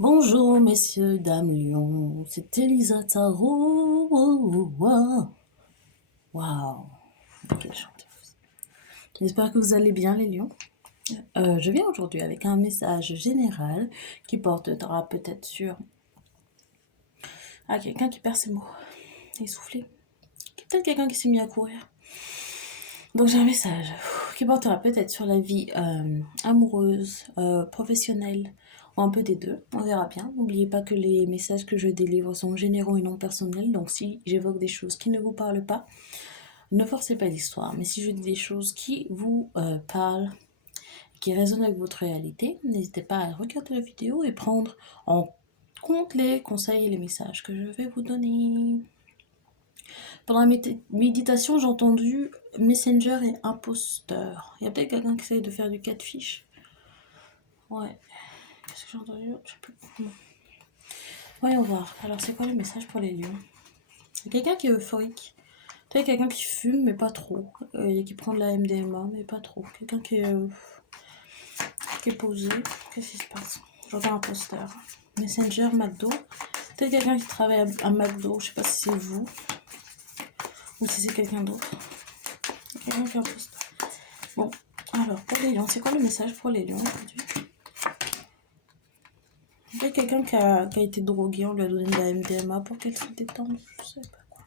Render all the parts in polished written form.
Bonjour messieurs, dames, lions, c'est Elisa Tarot. Waouh, quelle chanteuse. J'espère que vous allez bien les lions. Je viens aujourd'hui avec un message général qui portera peut-être sur quelqu'un qui perd ses mots, essoufflé, peut-être quelqu'un qui s'est mis à courir. Donc j'ai un message qui portera peut-être sur la vie amoureuse, professionnelle, ou un peu des deux, on verra bien. N'oubliez pas que les messages que je délivre sont généraux et non personnels, donc si j'évoque des choses qui ne vous parlent pas, ne forcez pas l'histoire. Mais si je dis des choses qui vous parlent, qui résonnent avec votre réalité, n'hésitez pas à regarder la vidéo et prendre en compte les conseils et les messages que je vais vous donner. Pendant la méditation, j'ai entendu Messenger et imposteur. Il y a peut-être quelqu'un qui essaye de faire du catfish. Ouais. Qu'est-ce que j'ai entendu? Je sais plus. Non. Voyons voir. Alors, c'est quoi le message pour les lions? Il y a quelqu'un qui est euphorique. Peut-être quelqu'un qui fume, mais pas trop. Et qui prend de la MDMA, mais pas trop. Quelqu'un qui est posé. Qu'est-ce qui se passe? J'entends imposteur. Messenger, McDo. Peut-être quelqu'un qui travaille à McDo. Je sais pas si c'est vous. Ou si c'est quelqu'un d'autre. Quelqu'un qui est imposteur. Bon, alors pour les lions, c'est quoi le message pour les lions aujourd'hui? Il y a quelqu'un qui a été drogué, on lui a donné de la MDMA pour qu'elle se détende, je sais pas quoi.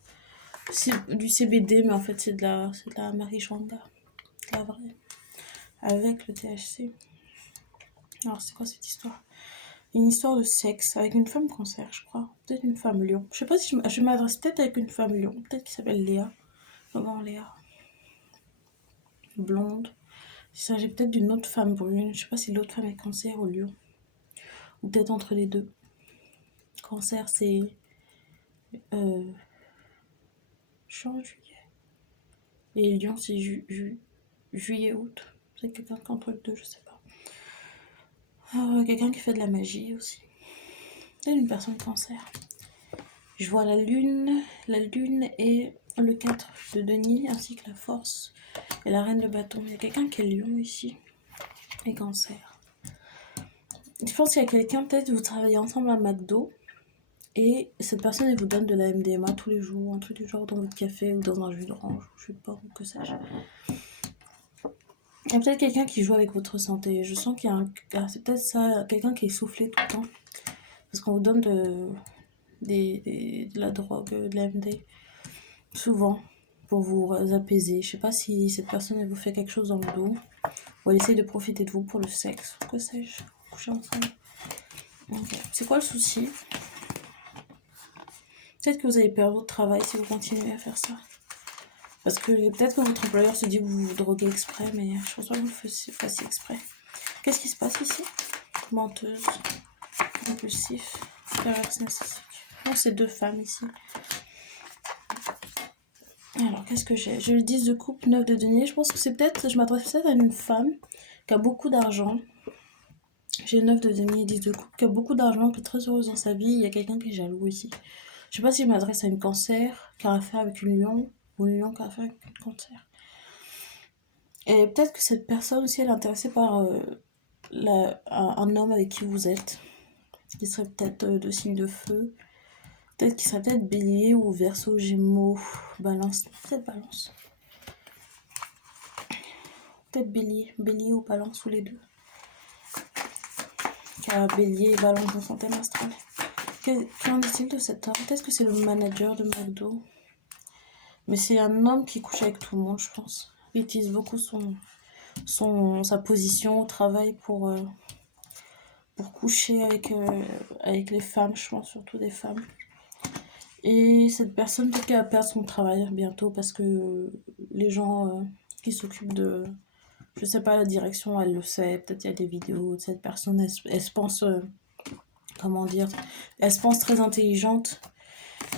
C'est du CBD, mais en fait c'est de la marijuana, de la vraie, avec le THC. Alors c'est quoi cette histoire? Une histoire de sexe avec une femme cancer, je crois. Peut-être une femme lion. Je sais pas si je m'adresse peut-être avec une femme lion, peut-être qui s'appelle Léa. Comment Léa? Blonde. Il s'agit peut-être d'une autre femme brune. Je sais pas si l'autre femme est cancer ou lion. Ou peut-être entre les deux. Cancer, c'est juin, juillet. Et lion, c'est juillet, août. C'est quelqu'un qui entre les deux, je sais pas. Quelqu'un qui fait de la magie aussi. C'est une personne cancer. Je vois la lune et le 4 de denier, ainsi que la force et la reine de bâton. Il y a quelqu'un qui est lion ici. Et cancer. Je pense qu'il y a quelqu'un, peut-être vous travaillez ensemble à McDo. Et cette personne, elle vous donne de la MDMA tous les jours, un truc du genre dans votre café ou dans un jus d'orange, je sais pas, ou que sais-je. Il y a peut-être quelqu'un qui joue avec votre santé. Je sens qu'il y a c'est peut-être ça, quelqu'un qui est soufflé tout le temps. Parce qu'on vous donne de la drogue, de la MD, souvent, pour vous apaiser. Je sais pas si cette personne, elle vous fait quelque chose dans le dos. Ou elle essaye de profiter de vous pour le sexe, que sais-je, coucher ensemble. Okay. C'est quoi le souci? Peut-être que vous allez perdre votre travail si vous continuez à faire ça. Parce que peut-être que votre employeur se dit que vous vous droguez exprès, mais je pense pas que vous le fassiez exprès. Qu'est-ce qui se passe ici? Menteuse, impulsif, perverse narcissique. Non, c'est deux femmes ici. Alors, qu'est-ce que j'ai? J'ai le 10 de coupe, 9 de denier. Je pense que c'est peut-être, je m'adresse peut-être à une femme qui a beaucoup d'argent. J'ai 9 de denier, 10 de coupe, qui a beaucoup d'argent, qui est très heureuse dans sa vie. Il y a quelqu'un qui est jaloux ici. Je sais pas si je m'adresse à une cancer qui a affaire avec une lion, ou une lion qui a affaire avec une cancer. Et peut-être que cette personne aussi, elle est intéressée par un homme avec qui vous êtes, qui serait peut-être de signe de feu, peut-être qu'il serait peut-être bélier ou verseau, gémeaux, balance, peut-être balance. Peut-être bélier ou balance ou les deux. Car bélier et balance dans son thème astral. Qu'en est-il de cet homme? Peut-être que c'est le manager de McDo. Mais c'est un homme qui couche avec tout le monde, je pense. Il utilise beaucoup sa position au travail pour coucher avec les femmes, je pense, surtout des femmes. Et cette personne, peut-être qu'elle va perdre son travail bientôt parce que les gens qui s'occupent de, je sais pas, la direction, elle le sait. Peut-être il y a des vidéos de cette personne, elle se pense, comment dire, elle se pense très intelligente,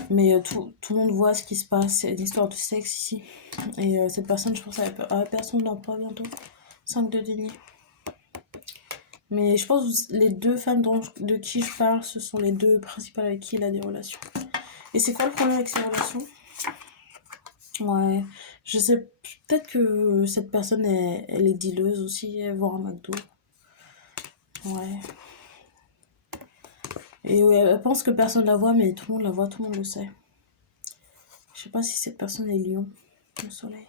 mais tout le monde voit ce qui se passe. C'est une histoire de sexe ici. Et cette personne, je pense, elle va perdre son emploi bientôt. 5 de denier. Mais je pense que les deux femmes de qui je parle, ce sont les deux principales avec qui il a des relations. Et c'est quoi le problème avec ces relations? Ouais, je sais, peut-être que cette personne, elle est dealeuse aussi, elle vend un McDo. Ouais. Et elle pense que personne la voit, mais tout le monde la voit, tout le monde le sait. Je sais pas si cette personne est lion, le soleil.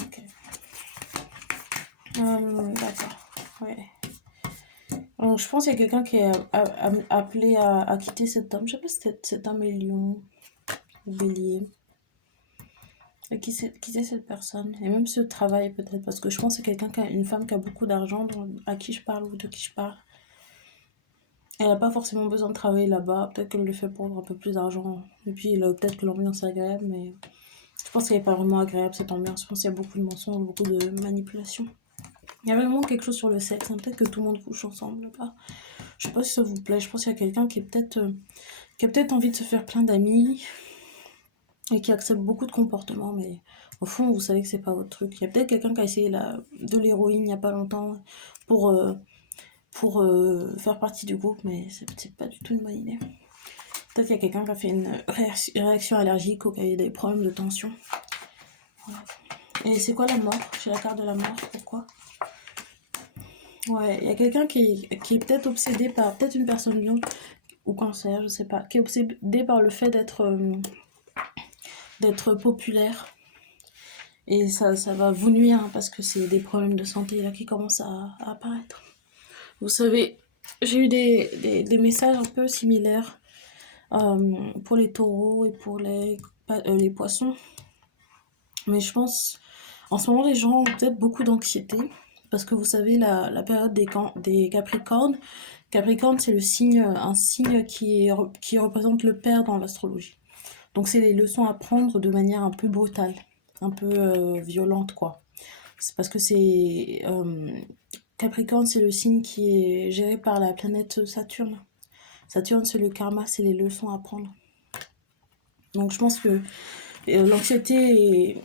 Ok. D'accord. Ouais. Donc, je pense qu'il y a quelqu'un qui est appelé à quitter cet homme. Je sais pas si cet homme est lion ou bélier. Et quitter cette personne. Et même ce travail peut-être. Parce que je pense que c'est quelqu'un une femme qui a beaucoup d'argent, à qui je parle ou de qui je parle. Elle n'a pas forcément besoin de travailler là-bas. Peut-être qu'elle le fait pour avoir un peu plus d'argent. Et puis peut-être que l'ambiance est agréable, mais je pense qu'elle n'est pas vraiment agréable cette ambiance. Je pense qu'il y a beaucoup de mensonges, beaucoup de manipulations. Il y a vraiment quelque chose sur le sexe. Hein. Peut-être que tout le monde couche ensemble là-bas. Je sais pas si ça vous plaît. Je pense qu'il y a quelqu'un qui a peut-être envie de se faire plein d'amis et qui accepte beaucoup de comportements, mais au fond, vous savez que c'est pas votre truc. Il y a peut-être quelqu'un qui a essayé de l'héroïne il y a pas longtemps pour, euh, pour faire partie du groupe, mais c'est pas du tout une bonne idée. Peut-être qu'il y a quelqu'un qui a fait une réaction allergique ou qui a eu des problèmes de tension. Voilà. Et c'est quoi la mort? J'ai la carte de la mort. Pourquoi? Ouais, il y a quelqu'un qui est peut-être obsédé par, peut-être une personne lion ou cancer, je sais pas, qui est obsédé par le fait d'être populaire. Et ça va vous nuire hein, parce que c'est des problèmes de santé là qui commencent à apparaître. Vous savez, j'ai eu des messages un peu similaires pour les taureaux et pour les poissons. Mais je pense, en ce moment, les gens ont peut-être beaucoup d'anxiété. Parce que vous savez, la période des Capricornes, Capricorne, c'est un signe qui représente le père dans l'astrologie. Donc, c'est les leçons à prendre de manière un peu brutale, un peu violente, quoi. C'est parce que Capricorne, c'est le signe qui est géré par la planète Saturne. Saturne, c'est le karma, c'est les leçons à prendre. Donc, je pense que l'anxiété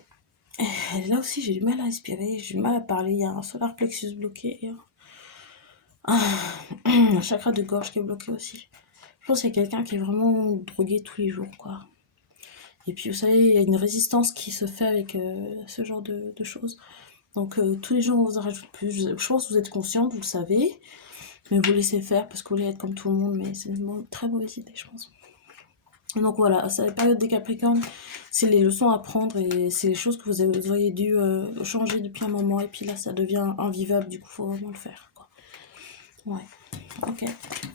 là aussi, j'ai du mal à respirer, j'ai du mal à parler. Il y a un solar plexus bloqué. Un chakra de gorge qui est bloqué aussi. Je pense qu'il y a quelqu'un qui est vraiment drogué tous les jours, quoi. Et puis, vous savez, il y a une résistance qui se fait avec ce genre de choses. Donc, tous les jours, on vous en rajoute plus. Je pense que vous êtes consciente, vous le savez. Mais vous laissez faire parce que vous voulez être comme tout le monde. Mais c'est une très mauvaise idée, je pense. Donc voilà, c'est la période des Capricornes, c'est les leçons à prendre et c'est les choses que vous auriez dû changer depuis un moment et puis là ça devient invivable, du coup faut vraiment le faire. Quoi. Ouais, ok.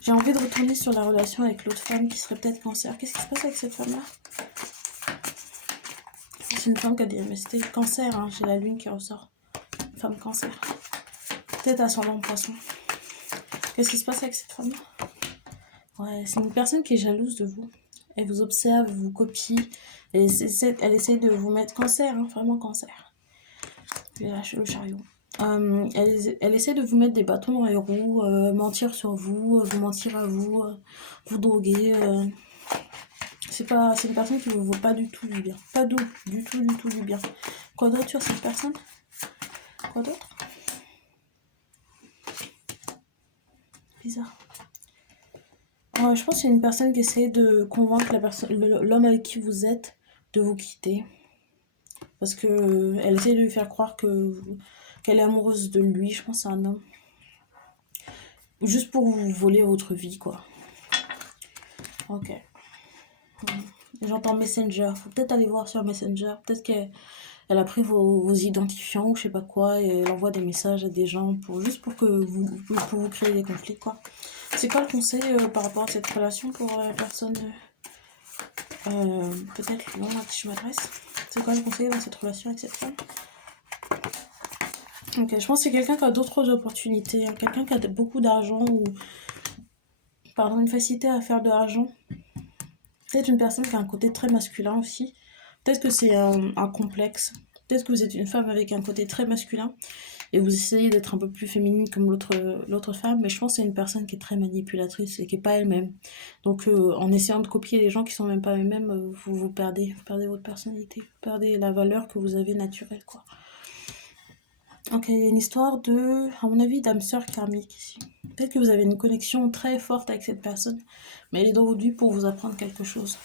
J'ai envie de retourner sur la relation avec l'autre femme qui serait peut-être cancer. Qu'est-ce qui se passe avec cette femme-là? C'est une femme qui a diagnostiqué cancer, hein. J'ai la lune qui ressort. Femme cancer. Peut-être ascendant poisson. Qu'est-ce qui se passe avec cette femme-là? Ouais, c'est une personne qui est jalouse de vous. Elle vous observe, vous copie. Elle essaie de vous mettre cancer, hein, vraiment cancer. Je vais lâcher le chariot. Elle essaie de vous mettre des bâtons dans les roues, mentir sur vous, vous mentir à vous, vous droguer. C'est une personne qui ne vous vaut pas du tout du bien. Pas du tout du bien. Quoi d'autre sur cette personne? Quoi d'autre? Bizarre. Ouais, je pense que c'est une personne qui essaie de convaincre l'homme avec qui vous êtes de vous quitter. Parce que elle essaie de lui faire croire qu'elle est amoureuse de lui. Je pense que c'est un homme. Juste pour vous voler votre vie, quoi. Ok. J'entends Messenger. Faut peut-être aller voir sur Messenger. Peut-être qu'elle a pris vos identifiants ou je sais pas quoi et elle envoie des messages à des gens juste pour pour vous créer des conflits, quoi. C'est quoi le conseil par rapport à cette relation pour la personne peut-être non à qui je m'adresse? C'est quoi le conseil dans cette relation avec cette femme? Ok, je pense que c'est quelqu'un qui a d'autres opportunités, hein. Quelqu'un qui a beaucoup d'argent ou pardon, une facilité à faire de l'argent. Peut-être une personne qui a un côté très masculin aussi. Peut-être que c'est un complexe. Peut-être que vous êtes une femme avec un côté très masculin et vous essayez d'être un peu plus féminine comme l'autre femme, mais je pense que c'est une personne qui est très manipulatrice et qui n'est pas elle-même. Donc en essayant de copier les gens qui sont même pas eux-mêmes, vous perdez votre personnalité, vous perdez la valeur que vous avez naturelle, quoi. Ok, il y a une histoire à mon avis, d'âme sœur karmique ici. Peut-être que vous avez une connexion très forte avec cette personne, mais elle est dans votre vie pour vous apprendre quelque chose.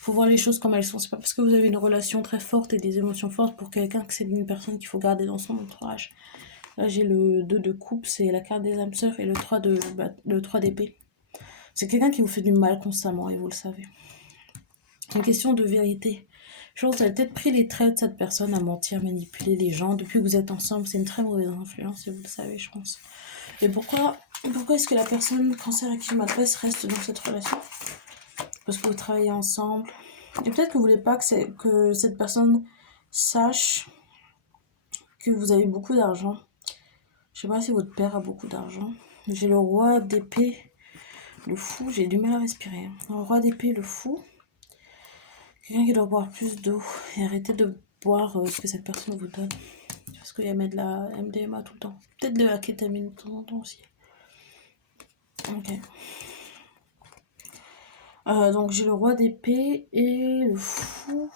Faut voir les choses comme elles sont. C'est pas parce que vous avez une relation très forte et des émotions fortes pour quelqu'un que c'est une personne qu'il faut garder dans son entourage. Là, j'ai le 2 de coupe, c'est la carte des âmes sœurs, et le 3 d'épée. C'est quelqu'un qui vous fait du mal constamment et vous le savez. Une question de vérité. Je pense que vous avez peut-être pris les traits de cette personne à mentir, manipuler les gens. Depuis que vous êtes ensemble, c'est une très mauvaise influence et vous le savez, je pense. Et pourquoi est-ce que la personne cancer à qui je m'adresse reste dans cette relation? Parce que vous travaillez ensemble. Et peut-être que vous voulez pas que cette personne sache que vous avez beaucoup d'argent. Je sais pas si votre père a beaucoup d'argent. J'ai le roi d'épée, le fou. J'ai du mal à respirer. Le roi d'épée, le fou. Quelqu'un qui doit boire plus d'eau et arrêter de boire ce que cette personne vous donne. Parce qu'il y a de la MDMA tout le temps. Peut-être de la kétamine de temps en temps aussi. Ok. Donc j'ai le roi d'épée et le fou.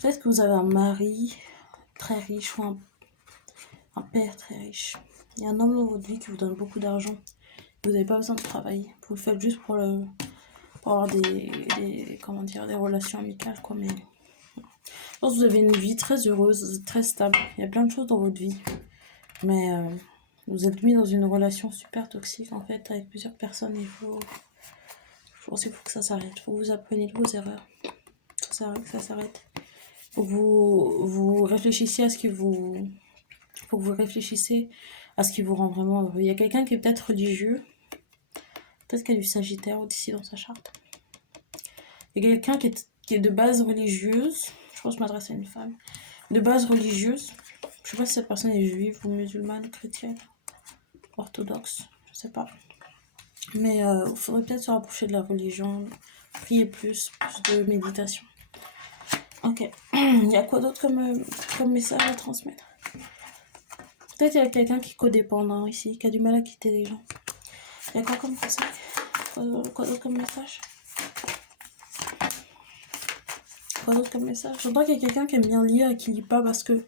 Peut-être que vous avez un mari très riche ou un père très riche. Il y a un homme dans votre vie qui vous donne beaucoup d'argent. Vous n'avez pas besoin de travailler. Vous le faites juste pour avoir des relations amicales, quoi. Mais je pense que vous avez une vie très heureuse, très stable. Il y a plein de choses dans votre vie. Mais vous êtes mis dans une relation super toxique, en fait, avec plusieurs personnes. Je pense qu'il faut que ça s'arrête. Il faut que vous appreniez de vos erreurs. Ça s'arrête. Faut que vous réfléchissiez à ce qui vous... Faut que vous réfléchissiez à ce qui vous rend vraiment heureux. Il y a quelqu'un qui est peut-être religieux. Peut-être qu'il y a du Sagittaire aussi dans sa charte. Il y a quelqu'un qui est de base religieuse. Je pense que je m'adresse à une femme. De base religieuse. Je sais pas si cette personne est juive ou musulmane, chrétienne, orthodoxe. Je sais pas. Mais il faudrait peut-être se rapprocher de la religion. Prier plus de méditation. Ok. Il y a quoi d'autre comme message à transmettre? Peut-être qu'il y a quelqu'un qui est codépendant ici, qui a du mal à quitter les gens. Il y a quoi comme conseil? Quoi d'autre comme message? Quoi d'autre comme message? J'entends qu'il y a quelqu'un qui aime bien lire et qui lit pas parce que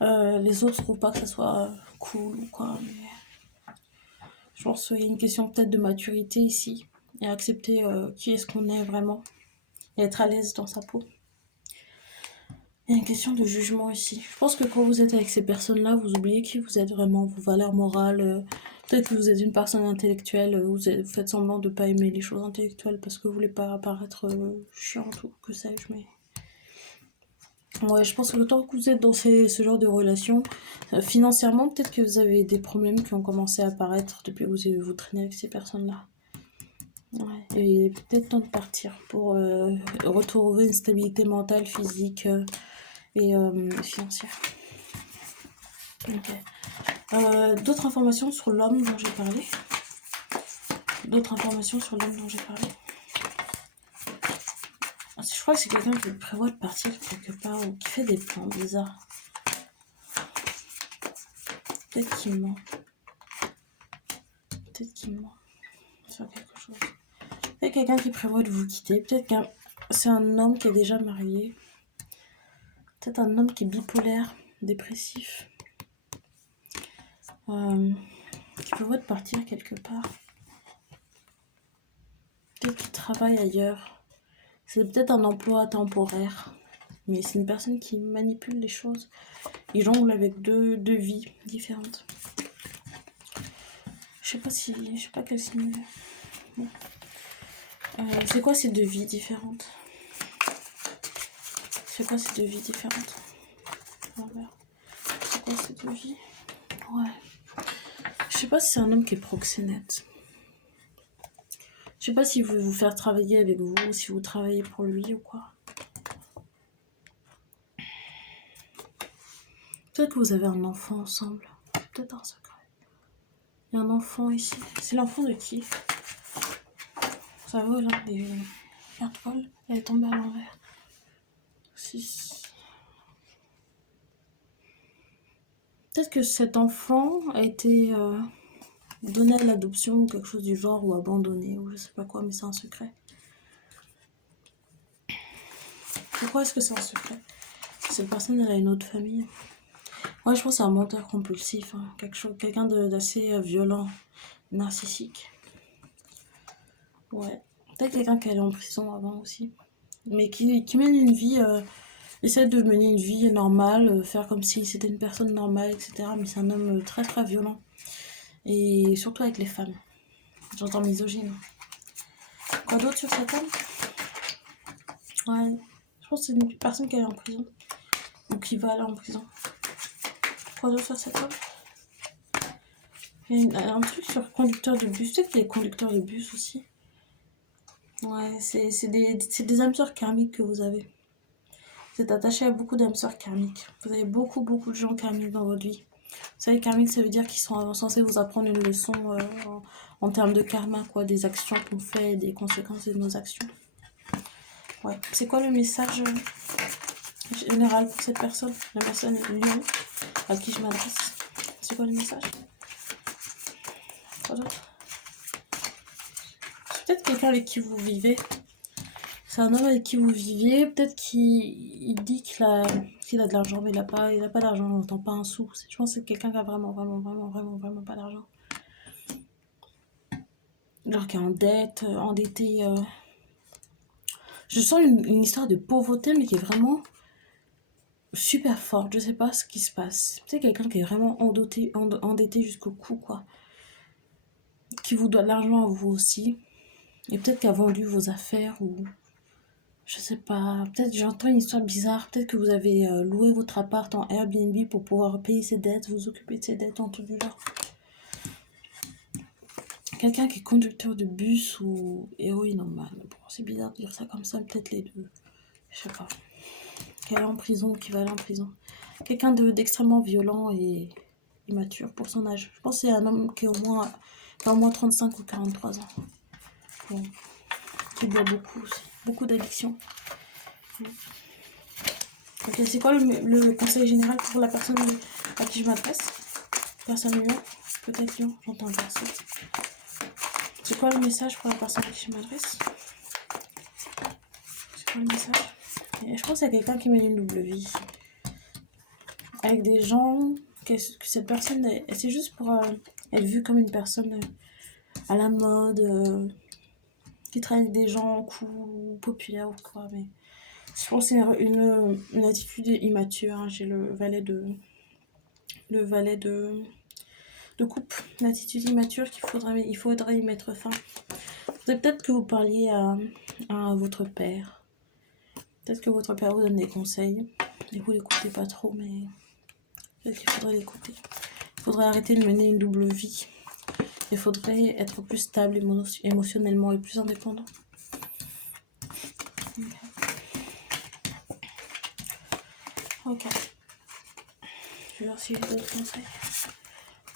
les autres trouvent pas que ça soit cool ou quoi. Mais je pense qu'il y a une question peut-être de maturité ici. Et accepter qui est-ce qu'on est vraiment. Et être à l'aise dans sa peau. Il y a une question de jugement ici. Je pense que quand vous êtes avec ces personnes-là, vous oubliez qui vous êtes vraiment, vos valeurs morales. Peut-être que vous êtes une personne intellectuelle, vous faites semblant de ne pas aimer les choses intellectuelles parce que vous voulez pas apparaître chiante ou que sais-je. Mais ouais, je pense que le temps que vous êtes dans ce genre de relation, financièrement, peut-être que vous avez des problèmes qui ont commencé à apparaître depuis que vous traînez avec ces personnes-là. Ouais, et peut-être temps de partir pour retrouver une stabilité mentale, physique et financière. Ok. D'autres informations sur l'homme dont j'ai parlé. Je crois que c'est quelqu'un qui prévoit de partir quelque part ou qui fait des plans bizarres. Peut-être qu'il ment. Sur quelque chose. Peut-être quelqu'un qui prévoit de vous quitter. Peut-être que c'est un homme qui est déjà marié. Peut-être un homme qui est bipolaire, dépressif. Qui prévoit de partir quelque part. Peut-être qu'il travaille ailleurs. C'est peut-être un emploi temporaire. Mais c'est une personne qui manipule les choses. Il jongle avec deux vies différentes. Je sais pas quel signe. Bon. C'est quoi ces deux vies différentes? C'est quoi ces deux vies? Ouais. Je sais pas si c'est un homme qui est proxénète. Je sais pas s'il veut vous faire travailler avec vous, si vous travaillez pour lui ou quoi. Peut-être que vous avez un enfant ensemble. Peut-être un secret. Il y a un enfant ici. C'est l'enfant de qui? Ça va là, des cartes folles. Elle est tombée à l'envers. 6. Peut-être que cet enfant a été donné à l'adoption ou quelque chose du genre, ou abandonné, ou je sais pas quoi, mais c'est un secret. Pourquoi est-ce que c'est un secret? Cette personne, elle a une autre famille. Ouais, je pense que c'est un menteur compulsif, hein. Quelqu'un d'assez violent, narcissique. Ouais. Peut-être quelqu'un qui est allé en prison avant aussi. Mais qui mène une vie, essaie de mener une vie normale, faire comme si c'était une personne normale, etc. Mais c'est un homme très très violent. Et surtout avec les femmes. J'entends misogyne. Quoi d'autre sur cette homme? Ouais, je pense que c'est une personne qui est en prison. Ou qui va aller en prison. Quoi d'autre sur cette homme? Il y a un truc sur conducteur de bus. Peut-être qu'il y a conducteurs de bus aussi. Ouais, c'est des âmes sœurs karmiques que vous avez. Vous êtes attaché à beaucoup d'âmes sœurs karmiques. Vous avez beaucoup de gens karmiques dans votre vie. Vous savez, karmique, ça veut dire qu'ils sont censés vous apprendre une leçon en termes de karma, quoi, des actions qu'on fait, des conséquences de nos actions. Ouais. C'est quoi le message général pour cette personne? La personne lion à qui je m'adresse. C'est quoi le message? Quoi d'autre? C'est peut-être quelqu'un avec qui vous vivez. C'est un homme avec qui vous viviez. Peut-être qu'il dit qu'il a de l'argent, mais il a pas d'argent, on n'entend pas un sou. Je pense que c'est quelqu'un qui a vraiment pas d'argent. Genre qui est en dette, endetté. Je sens une histoire de pauvreté, mais qui est vraiment super forte. Je sais pas ce qui se passe. C'est quelqu'un qui est vraiment endetté jusqu'au cou, quoi. Qui vous doit de l'argent à vous aussi. Et peut-être qui a vendu vos affaires ou... Je sais pas. Peut-être j'entends une histoire bizarre. Peut-être que vous avez loué votre appart en Airbnb pour pouvoir payer ses dettes, vous occuper de ses dettes en tout du genre. Quelqu'un qui est conducteur de bus ou héroïne normale. Bon, c'est bizarre de dire ça comme ça, peut-être les deux. Je sais pas. Qui est en prison, qui va aller en prison. Quelqu'un d'extrêmement violent et immature pour son âge. Je pense que c'est un homme qui a au moins 35 ou 43 ans. Bon. Qui boit beaucoup aussi. Beaucoup d'addictions. Ok, c'est quoi le conseil général pour la personne à qui je m'adresse? Personne lion? Peut-être lion, j'entends verser. C'est quoi le message pour la personne à qui je m'adresse? C'est quoi le message? Et je pense qu'il y a quelqu'un qui mène une double vie. Avec des gens, que cette personne, c'est juste pour être vue comme une personne à la mode, qui traîne avec des gens cool, populaires ou quoi. Mais je pense que c'est une attitude immature. Hein. J'ai le valet de coupe, l'attitude immature il faudrait y mettre fin. Peut-être que vous parliez à votre père. Peut-être que votre père vous donne des conseils et vous l'écoutez pas trop, mais peut-être qu'il faudrait l'écouter. Il faudrait arrêter de mener une double vie. Il faudrait être plus stable émotionnellement et plus indépendant. Ok. Je vais voir si j'ai d'autres conseils.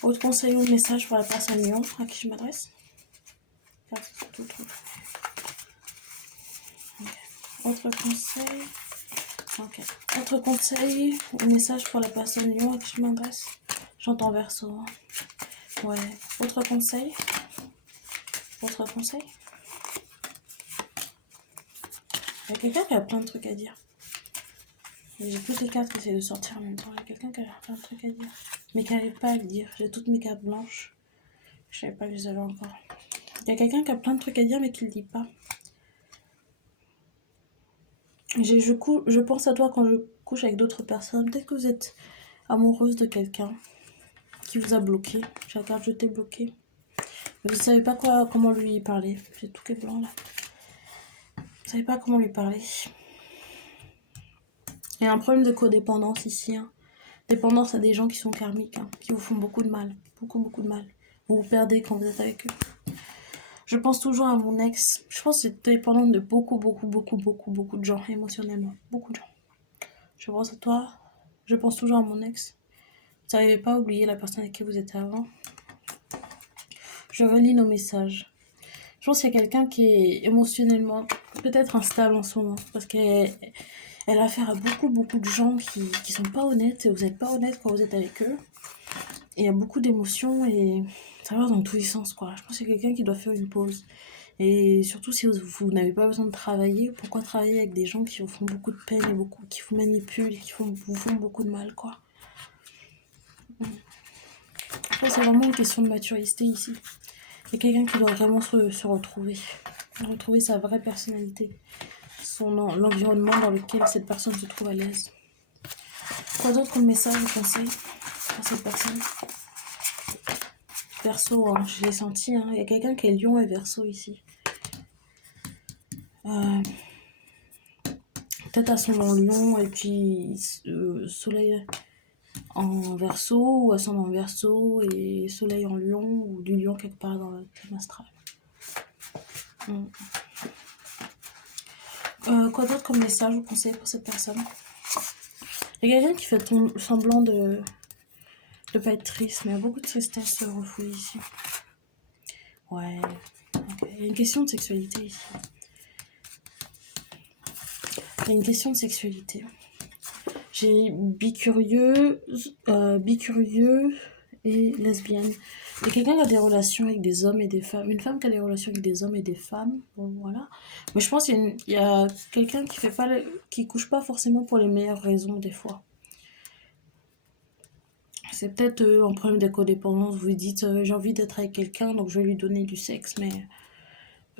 Autre conseil ou message pour la personne lion à qui je m'adresse? Autre conseil. Ok. Autre conseil ou message pour la personne lion à qui je m'adresse? J'entends verso. Hein. Ouais. Autre conseil. Autre conseil. Il y a quelqu'un qui a plein de trucs à dire. J'ai toutes les cartes qui essaient de sortir en même temps. Il y a quelqu'un qui a plein de trucs à dire. Mais qui n'arrive pas à le dire. J'ai toutes mes cartes blanches. Je savais pas que je les avais encore. Il y a quelqu'un qui a plein de trucs à dire mais qui le dit pas. Je pense à toi quand je couche avec d'autres personnes. Peut-être que vous êtes amoureuse de quelqu'un qui vous a bloqué. J'ai la carte je t'ai bloqué. Mais vous ne savez pas comment lui parler. J'ai tout qui est blanc là. Vous ne savez pas comment lui parler. Il y a un problème de codépendance ici. Hein. Dépendance à des gens qui sont karmiques, hein, qui vous font beaucoup de mal. Beaucoup de mal. Vous vous perdez quand vous êtes avec eux. Je pense toujours à mon ex. Je pense que c'est dépendant de beaucoup de gens émotionnellement. Beaucoup de gens. Je pense à toi. Je pense toujours à mon ex. Vous n'arrivez pas à oublier la personne avec qui vous étiez avant. Je relis nos messages. Je pense qu'il y a quelqu'un qui est émotionnellement peut-être instable en ce moment. Parce qu'elle a affaire à beaucoup de gens qui sont pas honnêtes. Et vous n'êtes pas honnête quand vous êtes avec eux. Et il y a beaucoup d'émotions et ça va dans tous les sens, quoi. Je pense qu'il y a quelqu'un qui doit faire une pause. Et surtout, si vous n'avez pas besoin de travailler, pourquoi travailler avec des gens qui vous font beaucoup de peine et qui vous manipulent et qui vous font beaucoup de mal, quoi. Je pense que c'est vraiment une question de maturité ici. Il y a quelqu'un qui doit vraiment se retrouver sa vraie personnalité, l'environnement dans lequel cette personne se trouve à l'aise. Quoi d'autre comme message ou conseil à cette personne? Verseau, hein, je l'ai senti. Hein. Il y a quelqu'un qui est lion et verseau ici. Peut-être ascendant lion et puis soleil en verseau ou ascendant en verseau et soleil en lion ou du lion quelque part dans le thème astral. Quoi d'autre comme message ou conseil pour cette personne? Il y a quelqu'un qui fait semblant de pas être triste, mais il y a beaucoup de tristesse refouée ici. Ouais. Okay. Il y a une question de sexualité ici. Il y a une question de sexualité. J'ai bicurieux et lesbienne. Il y a quelqu'un qui a des relations avec des hommes et des femmes. Une femme qui a des relations avec des hommes et des femmes. Bon, voilà. Mais je pense qu'il y a quelqu'un qui couche pas forcément pour les meilleures raisons, des fois. C'est peut-être un problème de codépendance. Vous dites, j'ai envie d'être avec quelqu'un, donc je vais lui donner du sexe. Mais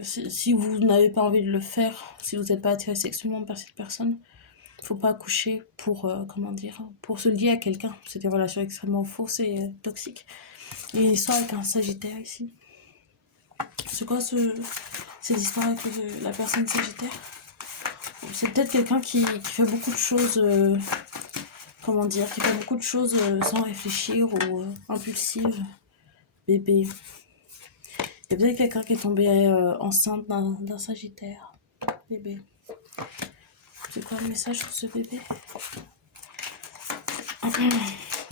si vous n'avez pas envie de le faire, si vous n'êtes pas attiré sexuellement par cette personne, faut pas coucher pour, pour se lier à quelqu'un. C'est des relations extrêmement fausses et toxiques. Il y a une histoire avec un sagittaire ici. C'est quoi cette histoire avec la personne sagittaire? C'est peut-être quelqu'un qui fait beaucoup de choses, qui fait beaucoup de choses sans réfléchir ou impulsive. Bébé. Il y a peut-être quelqu'un qui est tombé enceinte d'un sagittaire. Bébé. C'est quoi le message sur ce bébé?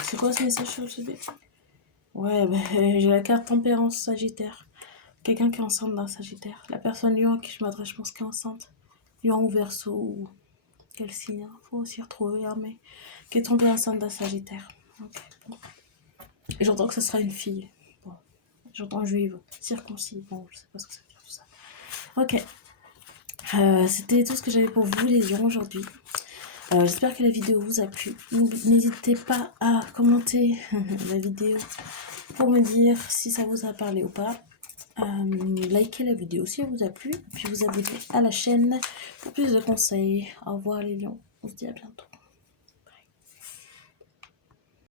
C'est quoi ce message sur ce bébé? Ouais, j'ai la carte tempérance sagittaire. Quelqu'un qui est enceinte d'un sagittaire. La personne lion à qui je m'adresse, je pense qu'elle est enceinte. Lion ou verseau ou quel signe, hein? Faut aussi retrouver, hein, mais qui est tombée enceinte d'un sagittaire. Okay, bon. Et j'entends que ce sera une fille. Bon. J'entends juive, circoncis. Bon, je sais pas ce que ça veut dire tout ça. Ok. C'était tout ce que j'avais pour vous les lions aujourd'hui. J'espère que la vidéo vous a plu. N'hésitez pas à commenter la vidéo pour me dire si ça vous a parlé ou pas. Likez la vidéo si elle vous a plu. Puis vous abonnez à la chaîne pour plus de conseils. Au revoir les lions. On se dit à bientôt.